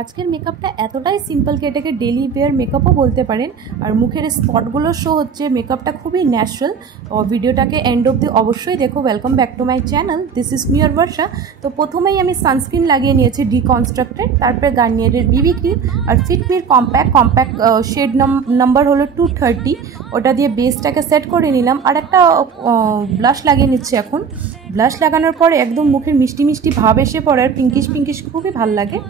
আজকের মেকআপটা এতটাই সিম্পল কি এটাকে ডেলি ওয়্যার মেকআপও বলতে পারেন। আর মুখের স্পটগুলো শো হচ্ছে, মেকআপটা খুবই ন্যাচারাল। ভিডিওটাকে এন্ড অবধি অবশ্যই দেখো। Welcome back to my channel, this is me Barsha. তো প্রথমেই আমি সানস্ক্রিন লাগিয়ে নিয়েছি ডিকনস্ট্রাক্টেড, তারপরে গার্নিয়ারের বিবি ক্রিম আর ফিটমির কম্প্যাক্ট শেড নাম্বার হলো 230, ওটা দিয়ে বেসটাকে সেট করে নিলাম। আর একটা ব্লাশ লাগিয়ে নিচ্ছি এখন। ব্লাশ লাগানোর পরে একদম মুখের মিষ্টি মিষ্টি ভাব এসে পড়ে আর পিঙ্কিশ পিঙ্কিশ খুবই ভাল লাগে।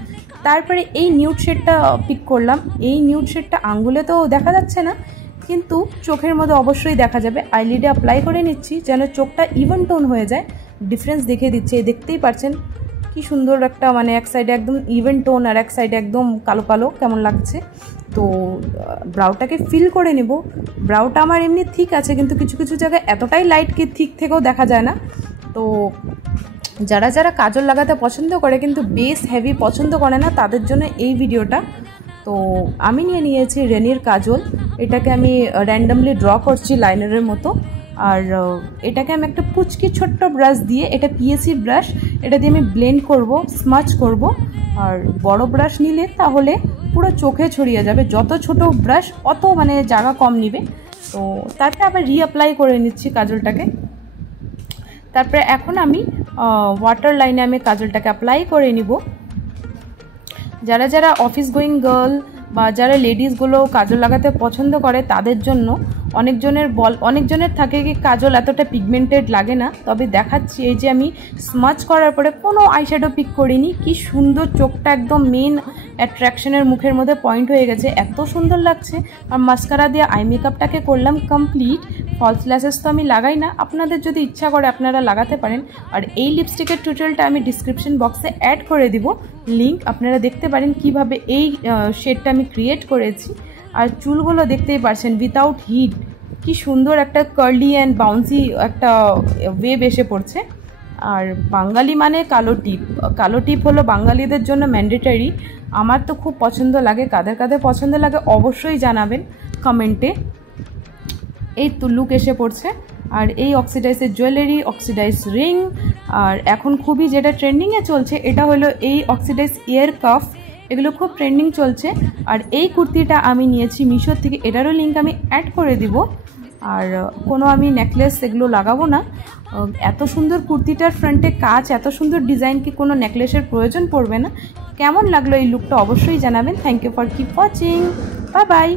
তারপরে এই নিউড শেডটা পিক করলাম। এই নিউড শেডটা আঙ্গুলে তো দেখা যাচ্ছে না, কিন্তু চোখের মধ্যে অবশ্যই দেখা যাবে। আইলিডে অ্যাপ্লাই করে নিচ্ছি যেন চোখটা ইভেন টোন হয়ে যায়। ডিফারেন্স দেখিয়ে দিচ্ছে, দেখতেই পাচ্ছেন কি সুন্দর একটা, মানে এক সাইডে একদম ইভেন টোন আর এক সাইডে একদম কালো কালো কেমন লাগছে। তো ব্রাউটাকে ফিল করে নেব। ব্রাউটা আমার এমনি ঠিক আছে, কিন্তু কিছু কিছু জায়গায় এতটাই লাইট কি ঠিক থেকেও দেখা যায় না। তো যারা যারা কাজল লাগাতে পছন্দ করে কিন্তু বেস হেভি পছন্দ করে না, তাদের জন্য এই ভিডিওটা। তো আমি নিয়েছি রেনির কাজল। এটাকে আমি র্যান্ডামলি ড্র করছি লাইনারের মতো। আর এটাকে আমি একটা পুচকি ছোট্ট ব্রাশ দিয়ে, এটা পিএসির ব্রাশ, এটা দিয়ে আমি ব্লেন্ড করব, স্মাচ করব। আর বড় ব্রাশ নিলে তাহলে পুরো চোখে ছড়িয়ে যাবে, যত ছোট ব্রাশ অত মানে জায়গা কম নিবে। তো তারপরে আবার রিঅ্যাপ্লাই করে নিচ্ছি কাজলটাকে। তারপরে এখন আমি ওয়াটার লাইনে আমি কাজলটাকে অ্যাপ্লাই করে নিব। যারা যারা অফিস গোয়িং গার্ল বা যারা লেডিসগুলো কাজল লাগাতে পছন্দ করে তাদের জন্য, অনেকজনের থাকে কি কাজল এতটা পিগমেন্টেড লাগে না। তবে দেখাচ্ছি, এই যে আমি স্মাচ করার পরে কোনো আইশ্যাডো পিক করিনি, কি সুন্দর চোখটা একদম মেন অ্যাট্রাকশনের মুখের মধ্যে পয়েন্ট হয়ে গেছে, এত সুন্দর লাগছে। আর মাস্কারা দিয়ে আই মেকআপটাকে করলাম কমপ্লিট। ফলস ল্যাশেস তো আমি লাগাই না, আপনাদের যদি ইচ্ছা করে আপনারা লাগাতে পারেন। আর এই লিপস্টিকের টিউটোরিয়ালটা আমি ডিসক্রিপশন বক্সে অ্যাড করে দিব লিঙ্ক, আপনারা দেখতে পারেন কিভাবে এই শেডটা আমি ক্রিয়েট করেছি। আর চুলগুলো দেখতেই পারছেন উইথাউট হিট কি সুন্দর একটা কার্লি অ্যান্ড বাউন্সি একটা ওয়েভ এসে পড়ছে। আর বাঙালি মানে কালো টিপ হলো বাঙালিদের জন্য ম্যান্ডেটারি। আমার তো খুব পছন্দ লাগে, কাদের কাদের পছন্দ লাগে অবশ্যই জানাবেন কমেন্টে। এই তো লুক এসে পড়ছে। আর এই অক্সিডাইজের জুয়েলারি, অক্সিডাইজ রিং, আর এখন খুবই যেটা ট্রেন্ডিংয়ে চলছে এটা হলো এই অক্সিডাইজ ইয়ার কাফ, এগুলো খুব ট্রেন্ডিং চলছে। আর এই কুর্তিটা আমি নিয়েছি মিশোর থেকে, এটারও লিঙ্ক আমি অ্যাড করে দিব। আর কোনো আমি নেকলেস এগুলো লাগাবো না। এত সুন্দর কুর্তিটার ফ্রন্টে কাজ, এত সুন্দর ডিজাইন কি কোনো নেকলেসের প্রয়োজন পড়বে না। কেমন লাগলো এই লুকটা অবশ্যই জানাবেন। Thank you for keep watching, bye by.